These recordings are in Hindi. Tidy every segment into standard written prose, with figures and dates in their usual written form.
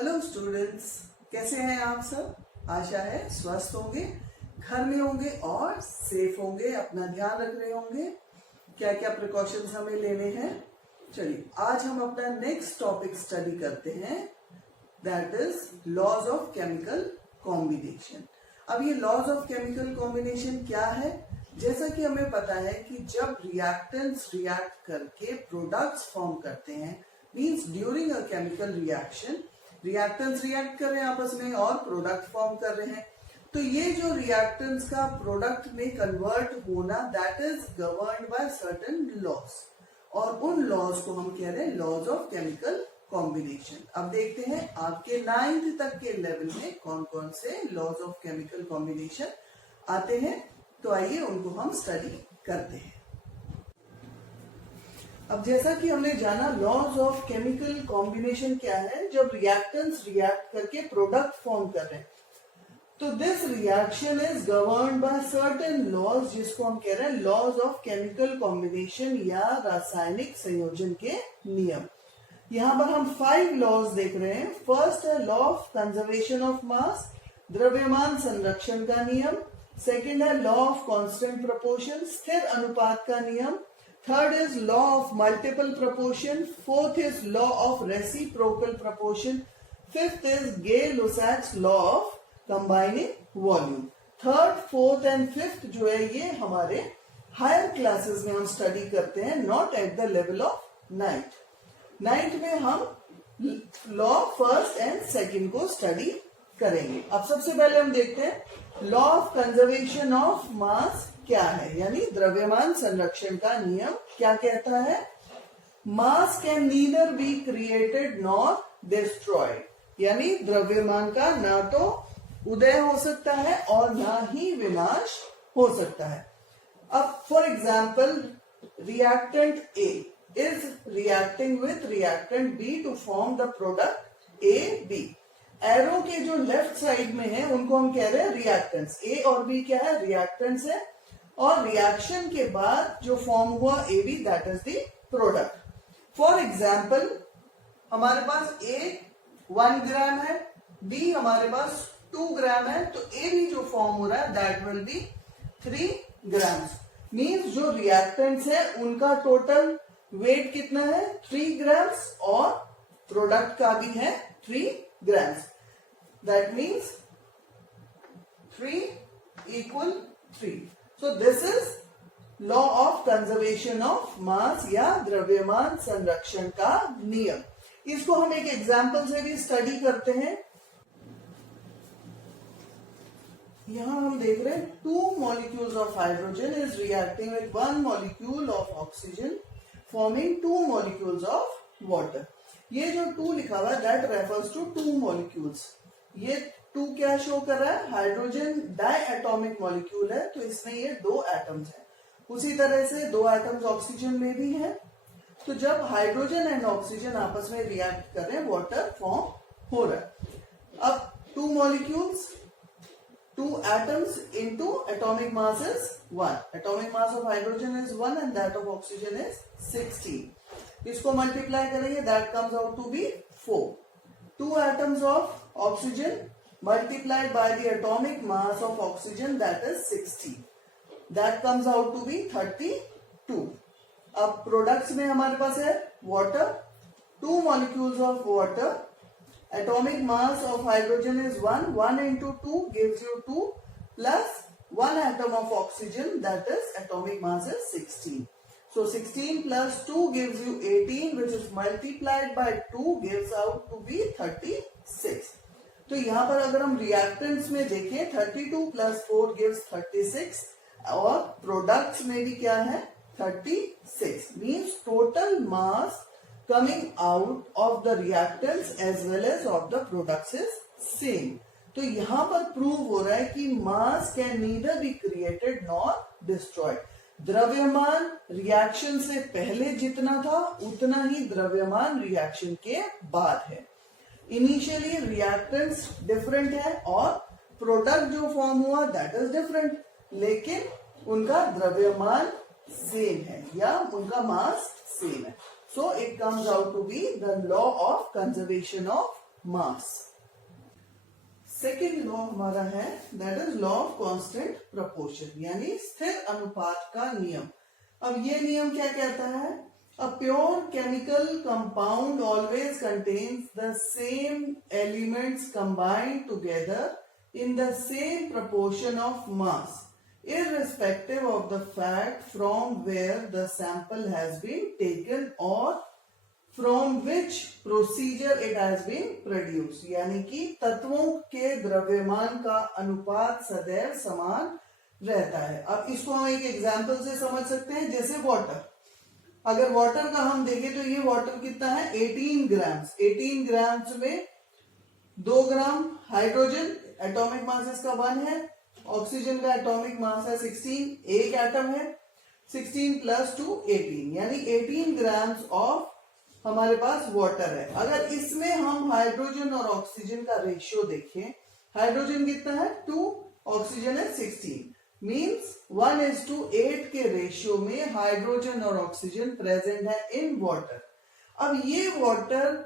हेलो स्टूडेंट्स, कैसे हैं आप सब। आशा है स्वस्थ होंगे, घर में होंगे और सेफ होंगे, अपना ध्यान रख रहे होंगे। क्या क्या प्रिकॉशंस हमें लेने हैं, चलिए आज हम अपना नेक्स्ट टॉपिक स्टडी करते हैं, that is laws of chemical combination. अब ये लॉज ऑफ केमिकल कॉम्बिनेशन क्या है। जैसा कि हमें पता है कि जब रिएक्टेंट्स रिएक्ट करके प्रोडक्ट्स फॉर्म करते हैं, means during a chemical reaction reactants react कर रहे हैं आपस में और प्रोडक्ट फॉर्म कर रहे हैं, तो ये जो रिएक्टेंट्स का प्रोडक्ट में कन्वर्ट होना, that is governed by certain laws, और उन लॉज को हम कह रहे हैं लॉज ऑफ केमिकल कॉम्बिनेशन। अब देखते हैं आपके 9th तक के लेवल में कौन कौन से लॉज ऑफ केमिकल कॉम्बिनेशन आते हैं, तो आइए उनको हम स्टडी करते हैं। अब जैसा कि हमने जाना लॉज ऑफ केमिकल कॉम्बिनेशन क्या है, जब रिएक्टेंट्स रिएक्ट करके प्रोडक्ट फॉर्म कर रहे हैं, तो this reaction is governed by certain laws, जिसको हम कह रहे हैं लॉज ऑफ केमिकल कॉम्बिनेशन या रासायनिक संयोजन के नियम। यहाँ पर हम 5 लॉज देख रहे हैं। फर्स्ट है लॉ ऑफ कंजर्वेशन ऑफ मास, द्रव्यमान संरक्षण का नियम। सेकेंड है लॉ ऑफ कांस्टेंट प्रोपोर्शन, स्थिर अनुपात का नियम। Third is law of multiple proportion. Fourth is law of reciprocal proportion. Fifth is Gay-Lussac's law of combining volume. Third, fourth and fifth जो है ये हमारे हायर क्लासेस में हम स्टडी करते हैं, not at the level of 9th में हम लॉ फर्स्ट एंड सेकंड को स्टडी करेंगे। अब सबसे पहले हम देखते हैं लॉ ऑफ कंजर्वेशन ऑफ मास क्या है, यानी द्रव्यमान संरक्षण का नियम क्या कहता है। मास can neither be created nor destroyed, यानी द्रव्यमान का ना तो उदय हो सकता है और ना ही विनाश हो सकता है। अब for example reactant A is reacting with reactant B to form the product AB. Arrow के जो लेफ्ट साइड में है उनको हम कह रहे हैं रिएक्टेंट्स। A और B क्या है, रिएक्टेंट्स है, और रिएक्शन के बाद जो फॉर्म हुआ AB, that is the product. For example हमारे पास A 1 ग्राम है, B हमारे पास 2 ग्राम है, तो AB जो फॉर्म हो रहा है that will be 3 grams. Means जो रिएक्टेंट्स है उनका टोटल वेट कितना है, 3 ग्राम्स, और प्रोडक्ट का भी है 3 grams. That means 3 equal 3. So this is law of conservation of मास या द्रव्यमान संरक्षण का नियम। इसको हम एक एग्जाम्पल से भी स्टडी करते हैं। यहां हम देख रहे हैं 2 molecules of hydrogen is reacting with 1 molecule of oxygen forming 2 molecules of water. ये जो 2 लिखा हुआ है दैट रेफर्स टू 2 molecules। ये 2 क्या शो कर रहा है, हाइड्रोजन डायएटॉमिक मॉलिक्यूल है, तो इसमें ये 2 एटम्स हैं। उसी तरह से 2 एटम्स ऑक्सीजन में भी हैं। तो जब हाइड्रोजन एंड ऑक्सीजन आपस में रिएक्ट कर रहे हैं, वाटर फॉर्म हो रहा है। अब 2 molecules, 2 atoms into atomic mass is 1. Atomic mass of hydrogen is 1 and that of oxygen is 16. इसको मल्टीप्लाई करेंगे, that comes out to be 4. 2 atoms of oxygen multiplied by the atomic mass of oxygen, that is 60. That comes out to be 32. अब प्रोडक्ट्स में हमारे पास है water, 2 molecules of water. Atomic mass of hydrogen is 1. 1 into 2 gives you 2 plus 1 atom of oxygen, that is atomic mass is 16. So 16 plus 2 gives you 18, which is multiplied by 2 gives out to be 36. तो यहाँ पर अगर हम रिएक्टेंट्स में देखें 32 plus 4 gives 36, और प्रोडक्ट्स में भी क्या है 36, means total mass coming out of the reactants as well as of the products is same. तो यहां पर प्रूव हो रहा है कि मास can neither be created nor destroyed. द्रव्यमान रिएक्शन से पहले जितना था उतना ही द्रव्यमान रिएक्शन के बाद है। इनिशियली रिएक्टेंट्स डिफरेंट है और प्रोडक्ट जो फॉर्म हुआ दैट इज डिफरेंट, लेकिन उनका द्रव्यमान सेम है या उनका मास सेम है। So it comes out to be the law of conservation of mass. Second law हमारा है that is law of constant proportion, यानी स्थिर अनुपात का नियम। अब ये नियम क्या कहता है? A pure chemical compound always contains the same elements combined together in the same proportion of mass, irrespective of the fact from where the sample has been taken or from which procedure it has been produced। यानी कि तत्वों के द्रव्यमान का अनुपात सदैव समान रहता है। अब इसको हम एक एग्जाम्पल से समझ सकते हैं, जैसे वाटर। अगर वाटर का हम देखें तो ये वाटर कितना है? 18 ग्राम्स। 18 ग्राम्स में 2 ग्राम हाइड्रोजन, एटॉमिक मास इसका 1 है। ऑक्सीजन का एटॉमिक मास है 16, एक एटम है। 16 प्लस 2 18, यानी 18 ग्राम्स ऑफ हमारे पास वाटर है। अगर इसमें हम हाइड्रोजन और ऑक्सीजन का रेशियो देखें, हाइड्रोजन कितना है? 2, ऑक्सीजन है 16, मीन्स 1:8 के रेशियो में हाइड्रोजन और ऑक्सीजन प्रेजेंट है इन वाटर। अब ये वाटर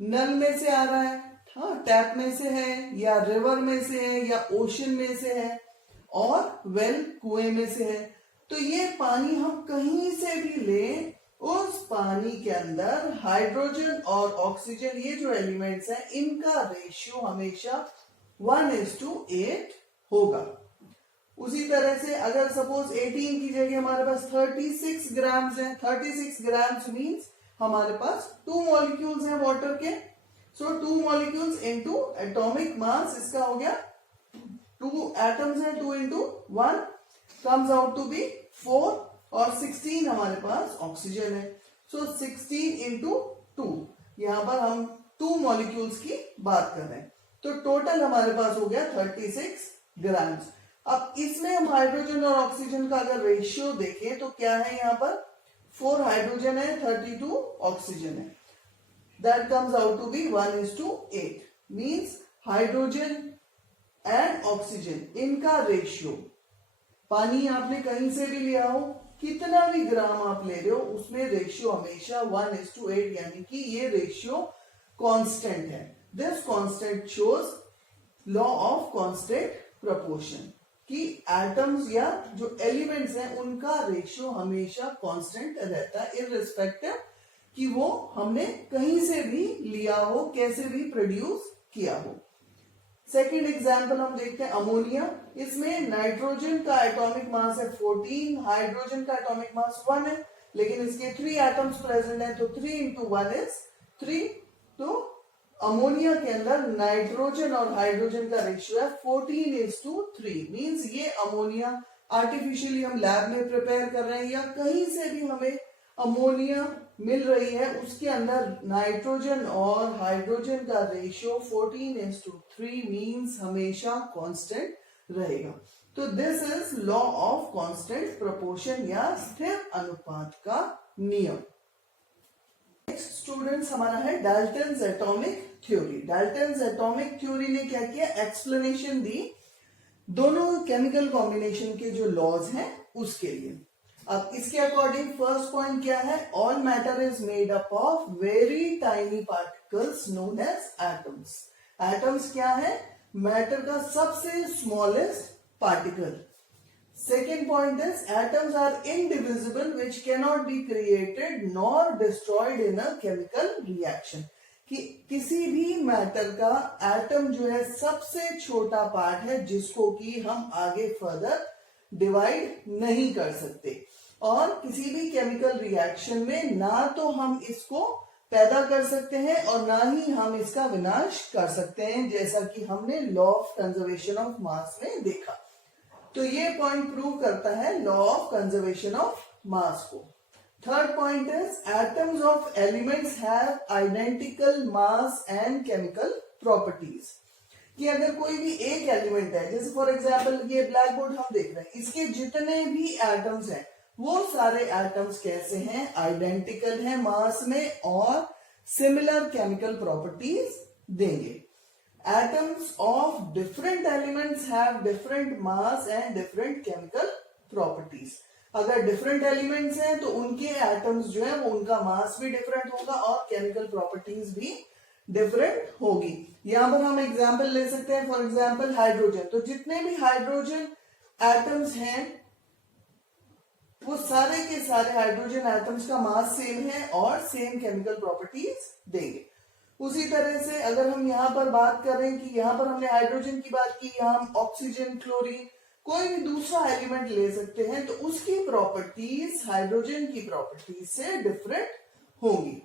नल में से आ रहा है, हाँ, टैप में से है, या रिवर में से है, या ओशन में से है, और वेल कुएं में से है। तो ये पानी हम कहीं से भी लें, उस पानी के अंदर हाइड्रोजन और ऑक्सीजन, ये जो एलिमेंट्स हैं, इनका रेशियो हमेशा 1:8 होगा। उसी तरह से अगर सपोज 18 की जगह हमारे पास 36 ग्राम्स है, 36 ग्राम्स मीन्स हमारे पास 2 मॉलिक्यूल्स हैं वाटर के। So 2 molecules into atomic mass, इसका हो गया 2 एटम्स हैं, 2 into 1 comes out to be 4, और 16 हमारे पास ऑक्सीजन है। सो 16 into 2, यहां पर हम 2 मॉलिक्यूल्स की बात कर रहे हैं। तो टोटल हमारे पास हो गया 36 ग्राम्स। अब इसमें हम हाइड्रोजन और ऑक्सीजन का अगर रेशियो देखें तो क्या है? यहाँ पर 4 हाइड्रोजन है, 32 ऑक्सीजन है। That comes out to be 1:8, means hydrogen and oxygen, इनका रेशियो, पानी आपने कहीं से भी लिया हो, कितना भी ग्राम आप ले रहे हो, उसमें रेशियो हमेशा 1:8, यानी कि ये रेशियो कांस्टेंट है। This constant shows law of constant proportion, कि एटम्स या जो एलिमेंट्स हैं उनका रेशियो हमेशा कांस्टेंट रहता है, इररिस्पेक्टिव कि वो हमने कहीं से भी लिया हो, कैसे भी प्रोड्यूस किया हो। सेकंड एग्जांपल हम देखते हैं अमोनिया। इसमें नाइट्रोजन का एटॉमिक मास है 14, हाइड्रोजन का एटॉमिक मास 1 है, लेकिन इसके 3 एटम्स प्रेजेंट हैं, तो 3 into 1 is 3। तो अमोनिया के अंदर नाइट्रोजन और हाइड्रोजन का रेशियो है 14:3, मींस ये अमोनिया आर्टिफिशियली हम लैब में प्रिपेयर कर रहे हैं, या कहीं से भी हमें अमोनिया मिल रही है, उसके अंदर नाइट्रोजन और हाइड्रोजन का रेशियो 14:3, मींस हमेशा कांस्टेंट रहेगा। तो this is law of constant proportion, या स्थिर अनुपात का नियम। नेक्स्ट स्टूडेंट्स हमारा है Dalton's atomic theory. Dalton's atomic theory ने क्या किया? एक्सप्लेनेशन दी दोनों केमिकल कॉम्बिनेशन के जो लॉज हैं उसके लिए। अब इसके अकॉर्डिंग फर्स्ट पॉइंट क्या है? All matter is made up of very tiny particles known as atoms. Atoms क्या है? मैटर का सबसे smallest particle. Second point is atoms are indivisible which cannot be created nor destroyed in a chemical reaction। कि किसी भी मैटर का एटम जो है सबसे छोटा पार्ट है जिसको कि हम आगे फर्दर डिवाइड नहीं कर सकते, और किसी भी केमिकल रिएक्शन में ना तो हम इसको पैदा कर सकते हैं और ना ही हम इसका विनाश कर सकते हैं, जैसा कि हमने law of conservation of mass में देखा। तो ये पॉइंट प्रूव करता है law of conservation of mass को। Third point is atoms of elements have identical mass and chemical properties. कि अगर कोई भी एक एलिमेंट है, जैसे फॉर एग्जांपल ये ब्लैक बोर्ड हम देख रहे हैं, इसके जितने भी एटम्स हैं वो सारे एटम्स कैसे हैं? आइडेंटिकल हैं मास में और सिमिलर केमिकल प्रॉपर्टीज देंगे। Atoms of different elements have different mass and different chemical properties। अगर different elements हैं तो उनके atoms जो है वो उनका mass भी different होगा और chemical properties भी डिफरेंट होगी। यहां पर हम एग्जाम्पल ले सकते हैं, फॉर एग्जाम्पल हाइड्रोजन। तो जितने भी हाइड्रोजन एटम्स हैं वो सारे के सारे हाइड्रोजन एटम्स का मास सेम है और सेम केमिकल प्रॉपर्टीज देंगे। उसी तरह से अगर हम यहाँ पर बात करें कि यहाँ पर हमने हाइड्रोजन की बात की, यहाँ हम ऑक्सीजन, क्लोरीन, कोई भी दूसरा एलिमेंट ले सकते हैं, तो उसकी प्रॉपर्टीज हाइड्रोजन की प्रॉपर्टीज से डिफरेंट होंगी।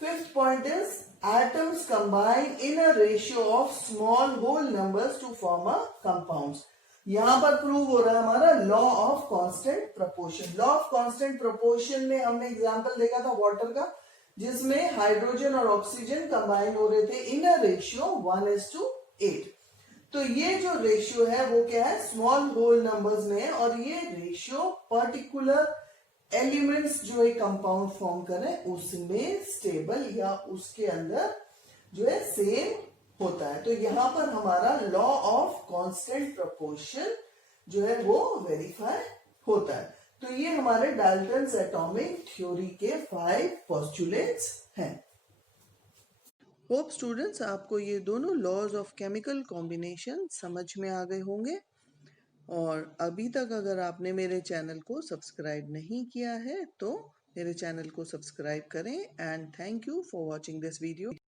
Fifth point is atoms combine in a ratio of small whole numbers to form a compounds. यहां पर प्रूव हो रहा है हमारा law of constant proportion. Law of constant proportion में हमने एग्जांपल देखा था वाटर का, जिसमें हाइड्रोजन और ऑक्सीजन कंबाइन हो रहे थे इन अ रेशियो 1:8। तो ये जो रेशियो है वो क्या है, स्मॉल होल नंबर्स में है, और ये रेशियो पर्टिकुलर एलिमेंट्स जो एक कंपाउंड फॉर्म करें उसमें स्टेबल या उसके अंदर जो है सेम होता है। तो यहां पर हमारा लॉ ऑफ कांस्टेंट प्रोपोर्शन जो है वो वेरीफाई होता है। तो ये हमारे डाल्टन्स एटॉमिक थ्योरी के 5 पोस्टुलेट्स हैं। होप स्टूडेंट्स आपको ये दोनों लॉज ऑफ केमिकल कॉम्बिनेशन समझ में आ गए होंगे। और अभी तक अगर आपने मेरे चैनल को सब्सक्राइब नहीं किया है तो मेरे चैनल को सब्सक्राइब करें। And thank you for watching this video.